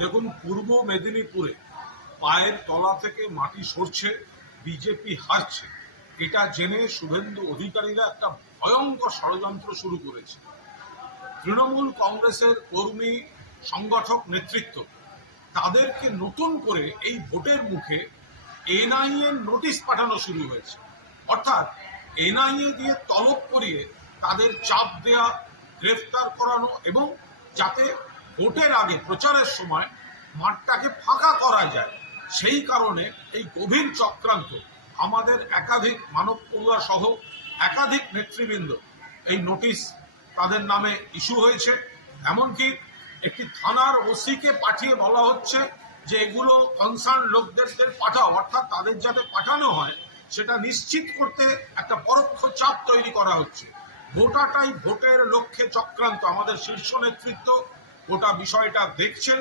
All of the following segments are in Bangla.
দেখুন, পূর্ব মেদিনীপুরে পায়ের তলা থেকে মাটি সরছে, বিজেপি হারছে। এটা জেনে শুভেন্দু অধিকারীরা একটা ভয়ঙ্কর ষড়যন্ত্র শুরু করেছে। তৃণমূল কংগ্রেসের কর্মী, সংগঠক নেতৃত্ব, তাদেরকে নতুন করে এই ভোটের মুখে এনআইএ নোটিশ পাঠানো শুরু হয়েছে। অর্থাৎ এনআইএ দিয়ে তলব করিয়ে তাদের চাপ দেয়া, গ্রেফতার করানো এবং যাতে ভোটের আগে প্রচারের সময় মাঠটাকে ফাঁকা করা যায়। সেই কারণে এই গভীর চক্রান্ত আমাদের একাধিক মানব পড়ুয়া সহ একাধিক নেতৃবৃন্দ এই নোটিশ তাদের নামে ইস্যু হয়েছে। এমনকি একটি থানার ওসিকে পাঠিয়ে বলা হচ্ছে যে এগুলো কনসার্ন লোকদের পাঠাও, অর্থাৎ তাদের যাতে পাঠানো হয়, সেটা নিশ্চিত করতে একটা পরোক্ষ চাপ তৈরি করা হচ্ছে। গোটাটাই ভোটের লক্ষ্যে চক্রান্ত, আমাদের শীর্ষ নেতৃত্ব গোটা বিষয়টা দেখছেন।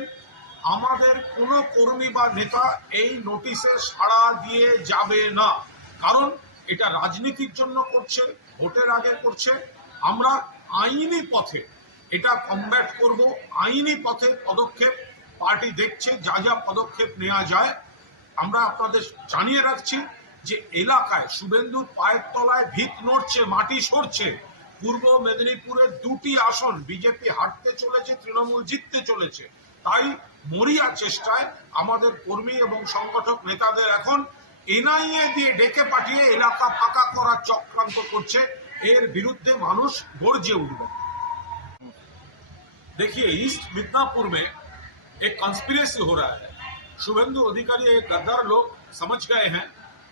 আমাদের কোনো কর্মী বা নেতা এই নোটিশে সাড়া দিয়ে যাবে না। কারণ এটা রাজনীতির জন্য করছে, ভোটের আগে করছে। আমরা আইনি পথে এটা কমব্যাট করব, আইনি পথে পদক্ষেপ, পার্টি দেখছে যা যা পদক্ষেপ নেওয়া যায়। আমরা আপনাদের জানিয়ে রাখছি যে এলাকায় শুভেন্দুর পায়ের তলায় ভিত নড়ছে, মাটি সরছে। পূর্ব মেদিনীপুরের দুটি আসন বিজেপি হারতে চলেছে তৃণমূল জিততে চলেছে তাই মরিয়া চেষ্টায় আমাদের কর্মী এবং সংগঠক নেতাদের এখন এনআইএ দিয়ে ডেকে পাঠিয়ে এলাকা ফাঁকা করার চক্রান্ত করছে এর বিরুদ্ধে মানুষ গর্জে উঠবে देखिए ईस्ट मिदनापुर में एक कंस्पिरेसी हो रहा है शुभेंदु अधिकारी एक गद्दार लोग समझ गए हैं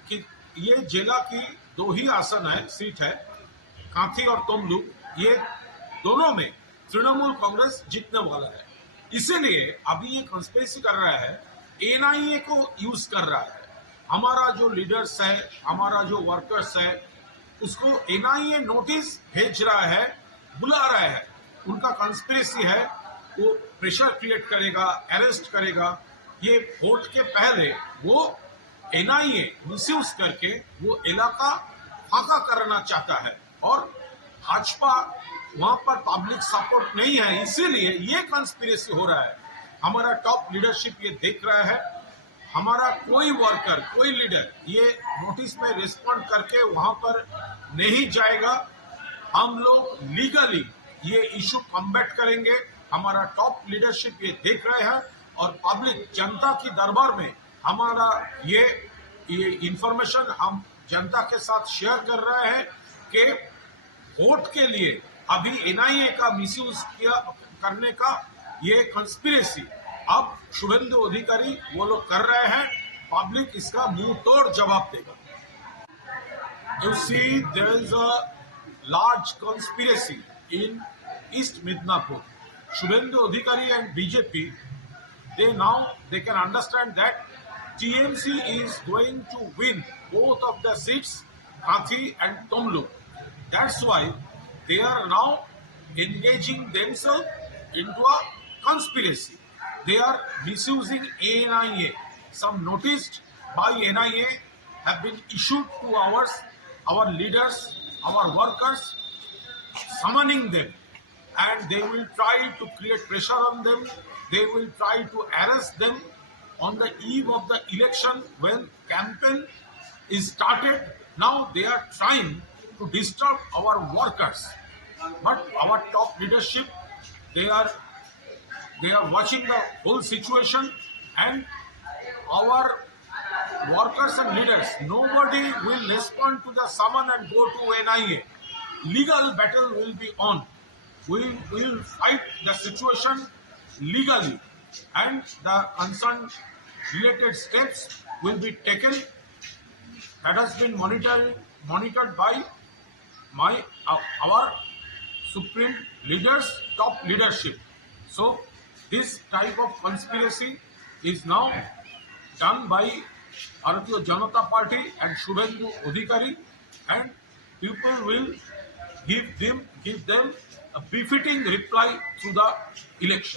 कि ये जिला की दो ही आसन है सीट है कांथी और तोमलू ये दोनों में तृणमूल कांग्रेस जीतने वाला है। इसीलिए अभी ये कंस्पिरेसी कर रहा है एनआईए को यूज़ कर रहा है। हमारा जो लीडर्स है, हमारा जो वर्कर्स है, उसको एनआईए नोटिस भेज रहा है, बुला रहा है। उनका कंस्पिरेसी है, वो प्रेशर क्रिएट करेगा अरेस्ट करेगा। ये वोट के पहले वो एनआईए मिसयूज करके वो इलाका फाका करना चाहता है। और भाजपा वहाँ पर पब्लिक सपोर्ट नहीं है, इसीलिए ये कंस्पिरेसी हो रहा है। हमारा टॉप लीडरशिप ये देख रहा है। हमारा कोई वर्कर कोई लीडर ये नोटिस में रिस्पॉन्ड करके वहाँ पर नहीं जाएगा। हम लोग लीगली ये इशू कम्बैट करेंगे। हमारा टॉप लीडरशिप ये देख रहे हैं और पब्लिक जनता की दरबार में हमारा ये ये इंफॉर्मेशन हम जनता के साथ शेयर कर रहे हैं। के वोट के लिए अभी एनआईए का मिस किया करने का ये कंस्पिरेसी अब शुभेंदु अधिकारी वो लोग कर रहे हैं पब्लिक इसका मुँह तोड़ जवाब देगा। You see there a large conspiracy in East Midnapore Suvendu Adhikari and BJP they now they can understand that TMC is going to win both of the seats Kathi and Tomlu. That's why they are now engaging themselves into a conspiracy. They are misusing ANIA. Some noticed by NIA have been issued to ours, our leaders, our workers, summoning them and they will try to create pressure on them. They will try to arrest them on the eve of the election when campaign is started. Now they are trying to disturb our workers. But our top leadership, they are they are watching the whole situation and our workers and leaders, nobody will respond to the summon and go to NIA. Legal battle will be on. We will fight the situation legally and the concerned related steps will be taken. That has been monitored, monitored by my uh, our supreme leaders, top leadership. So this type of conspiracy is now done by Bharatiya Janata Party and Shubhendu Adhikari and people will give them give them a befitting reply to the election.